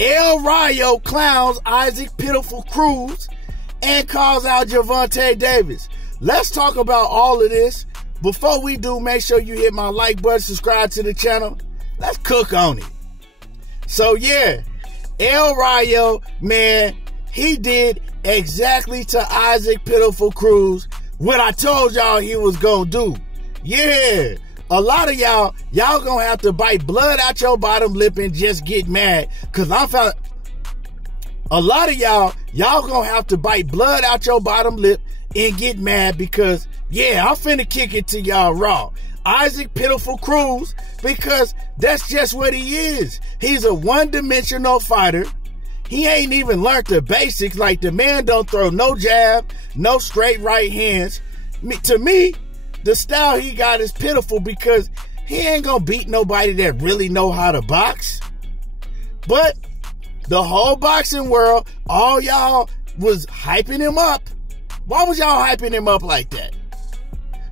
El Rayo clowns Isaac Pitiful Cruz and calls out Gervonta Davis. Let's talk about all of this. Before we do, make sure you hit my like button, subscribe to the channel. Let's cook on it. So yeah, El Rayo, man, he did exactly to Isaac Pitiful Cruz what I told y'all he was gonna do. Yeah, a lot of y'all gonna have to bite blood out your bottom lip and just get mad. Cause I found a lot of y'all gonna have to bite blood out your bottom lip and get mad because, yeah, I'm finna kick it to y'all raw. Isaac Pitiful Cruz, because that's just what he is. He's a one-dimensional fighter. He ain't even learned the basics. Like, the man don't throw no jab, no straight right hands. To me, the style he got is pitiful because he ain't gonna beat nobody that really know how to box. But the whole boxing world, all y'all was hyping him up. Why was y'all hyping him up like that?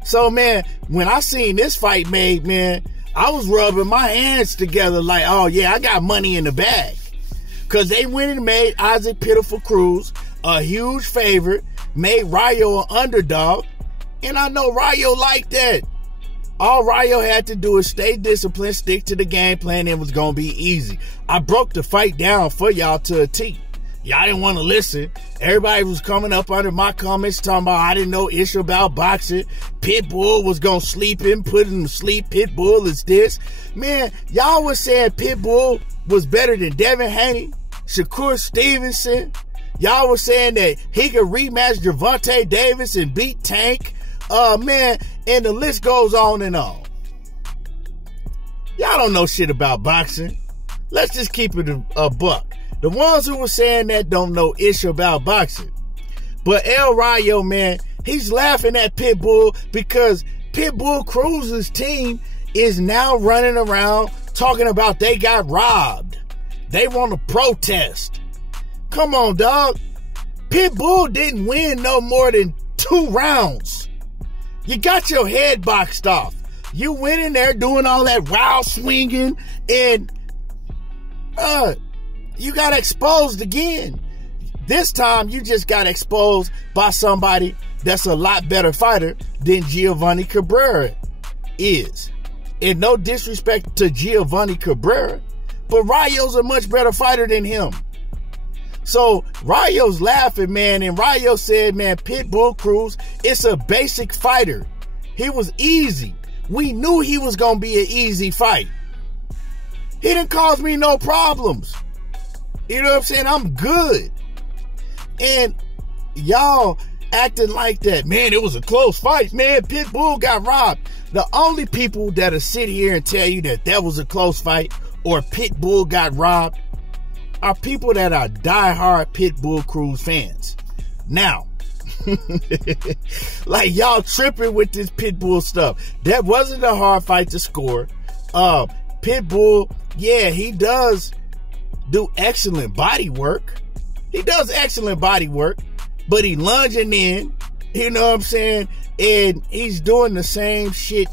So, man, when I seen this fight made, man, I was rubbing my hands together like, oh, yeah, I got money in the bag. Because they went and made Isaac Pitiful Cruz a huge favorite, made Rayo an underdog, and I know Rayo like that. All Rayo had to do is stay disciplined, stick to the game plan, and it was going to be easy. I broke the fight down for y'all to a T. Y'all didn't want to listen. Everybody was coming up under my comments talking about I didn't know issue about boxing. Pitbull was going to sleep him, put him to sleep. Pitbull is this. Man, y'all was saying Pitbull was better than Devin Haney, Shakur Stevenson. Y'all was saying that he could rematch Gervonta Davis and beat Tank. Man, and the list goes on and on. Y'all don't know shit about boxing. Let's just keep it a buck. The ones who were saying that don't know ish about boxing. But El Rayo, man, he's laughing at Pitbull because Pitbull Cruz's team is now running around talking about they got robbed. They want to protest. Come on, dog. Pitbull didn't win no more than 2 rounds. You got your head boxed off. You went in there doing all that wild swinging and you got exposed again. This time, you just got exposed by somebody that's a lot better fighter than Giovanni Cabrera is. And no disrespect to Giovanni Cabrera, but Rayo's a much better fighter than him. So Rayo's laughing, man, and Rayo said, man, Pitbull Cruz, it's a basic fighter. He was easy. We knew he was going to be an easy fight. He didn't cause me no problems. You know what I'm saying? I'm good. And y'all acting like that. Man, it was a close fight. Man, Pitbull got robbed. The only people that'll sit here and tell you that that was a close fight or Pitbull got robbed are people that are diehard Pitbull Cruz fans. Now, like y'all tripping with this Pitbull stuff. That wasn't a hard fight to score. Pitbull, yeah, he does do excellent body work. He does excellent body work, but he lunging in, you know what I'm saying? And he's doing the same shit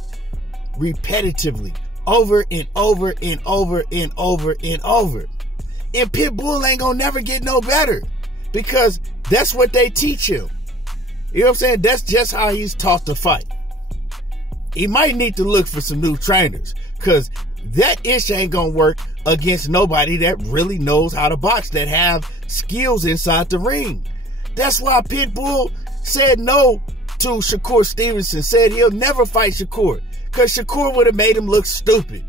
repetitively over and over and over and over and over. And Pitbull ain't gonna never get no better because that's what they teach him. You know what I'm saying? That's just how he's taught to fight. He might need to look for some new trainers because that ish ain't gonna work against nobody that really knows how to box, that have skills inside the ring. That's why Pitbull said no to Shakur Stevenson, said he'll never fight Shakur because Shakur would have made him look stupid.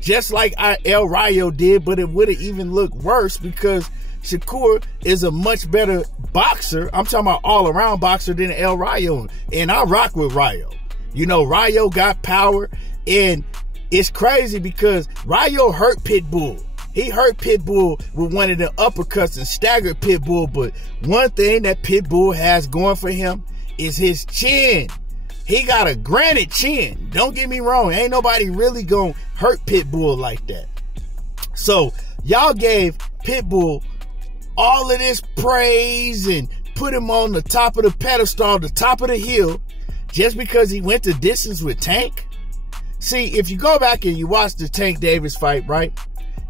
Just like El Rayo did, but it would have even looked worse because Shakur is a much better boxer. I'm talking about all-around boxer than El Rayo. And I rock with Rayo. You know, Rayo got power, and it's crazy because Rayo hurt Pitbull. He hurt Pitbull with one of the uppercuts and staggered Pitbull, but one thing that Pitbull has going for him is his chin. He got a granite chin. Don't get me wrong. Ain't nobody really gonna hurt Pitbull like that. So y'all gave Pitbull all of this praise and put him on the top of the pedestal, the top of the hill, just because he went the distance with Tank. See, if you go back and you watch the Tank Davis fight, right?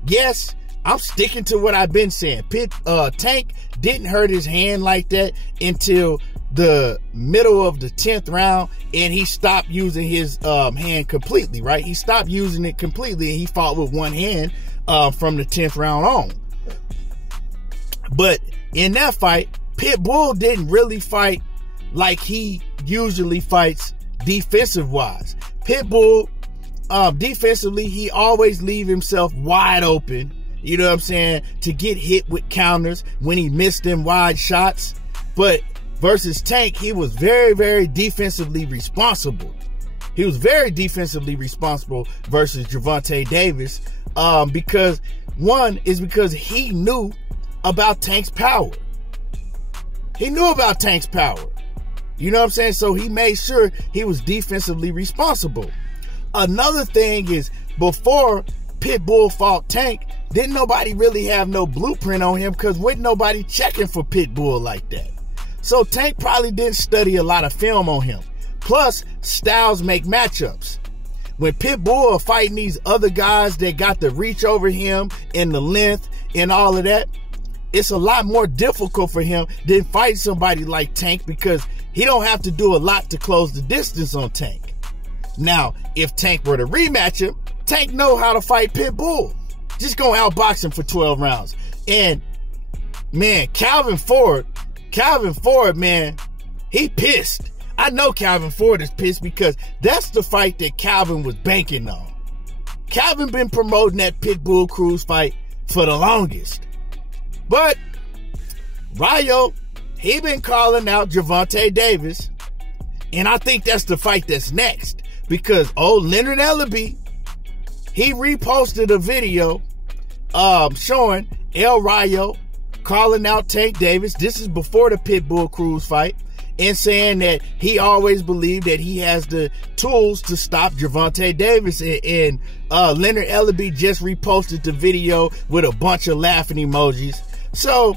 Yes, I'm sticking to what I've been saying. Tank didn't hurt his hand like that until the middle of the 10th round, and he stopped using his hand completely, right? He stopped using it completely, and he fought with one hand from the 10th round on. But in that fight, Pitbull didn't really fight like he usually fights defensive-wise. Pitbull, defensively, he always leave himself wide open, you know what I'm saying, to get hit with counters when he missed them wide shots. But versus Tank, he was very, very defensively responsible. He was very defensively responsible versus Gervonta Davis, because he knew about Tank's power. He knew about Tank's power. You know what I'm saying? So he made sure he was defensively responsible. Another thing is, before Pitbull fought Tank, didn't nobody really have no blueprint on him, because wasn't nobody checking for Pitbull like that. So Tank probably didn't study a lot of film on him. Plus, styles make matchups. When Pitbull are fighting these other guys that got the reach over him and the length and all of that, it's a lot more difficult for him than fight somebody like Tank, because he don't have to do a lot to close the distance on Tank. Now, if Tank were to rematch him, Tank know how to fight Pitbull. Just gonna outbox him for 12 rounds. And man, Calvin Ford, man, he pissed. I know Calvin Ford is pissed, because that's the fight that Calvin was banking on. Calvin been promoting that Pitbull Cruz fight for the longest. But Rayo, he been calling out Gervonta Davis, and I think that's the fight that's next, because Leonard Ellerbe, he reposted a video showing El Rayo calling out Tank Davis. This is before the Pitbull Cruz fight, and saying that he always believed that he has the tools to stop Gervonta Davis. And Leonard Ellerbe just reposted the video with a bunch of laughing emojis. So,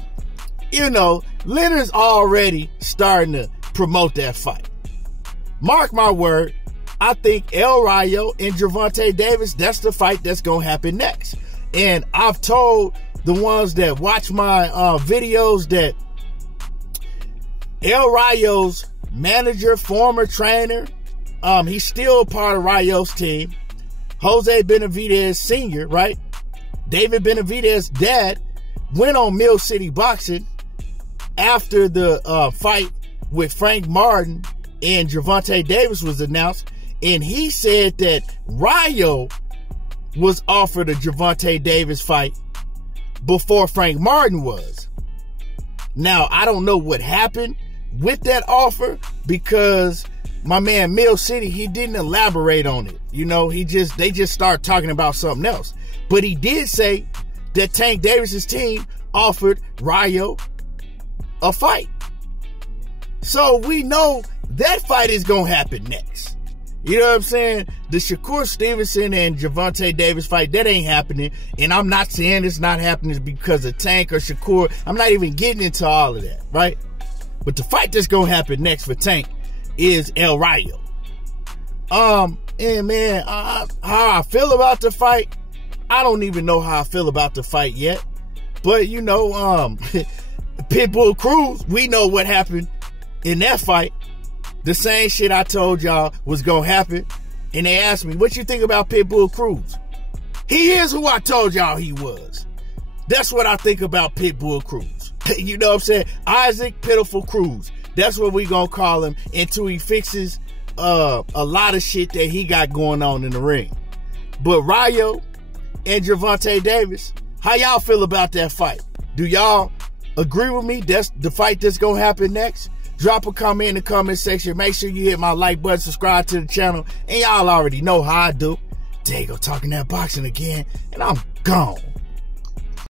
you know, Leonard's already starting to promote that fight. Mark my word, I think El Rayo and Gervonta Davis, that's the fight that's going to happen next. And I've told the ones that watch my videos that El Rayo's manager, former trainer, he's still part of Rayo's team, Jose Benavidez Sr., right? David Benavidez's dad went on Mill City Boxing after the fight with Frank Martin and Gervonta Davis was announced, and he said that Rayo was offered a Gervonta Davis fight before Frank Martin was. Now, I don't know what happened with that offer, because my man Mill City, he didn't elaborate on it. You know, they just started talking about something else. But he did say that Tank Davis's team offered Rayo a fight. So we know that fight is going to happen next. You know what I'm saying? The Shakur Stevenson and Gervonta Davis fight, that ain't happening. And I'm not saying it's not happening because of Tank or Shakur. I'm not even getting into all of that, right? But the fight that's going to happen next for Tank is El Rayo. And man, how I feel about the fight, I don't even know how I feel about the fight yet. But, you know, Pitbull Cruz, we know what happened in that fight. The same shit I told y'all was going to happen. And they asked me, what you think about Pitbull Cruz? He is who I told y'all he was. That's what I think about Pitbull Cruz. You know what I'm saying? Isaac Pitiful Cruz. That's what we going to call him until he fixes a lot of shit that he got going on in the ring. But Rayo and Gervonta Davis, how y'all feel about that fight? Do y'all agree with me? That's the fight that's going to happen next? Drop a comment in the comment section. Make sure you hit my like button, subscribe to the channel, and y'all already know how I do. There you go, talking that boxing again, and I'm gone.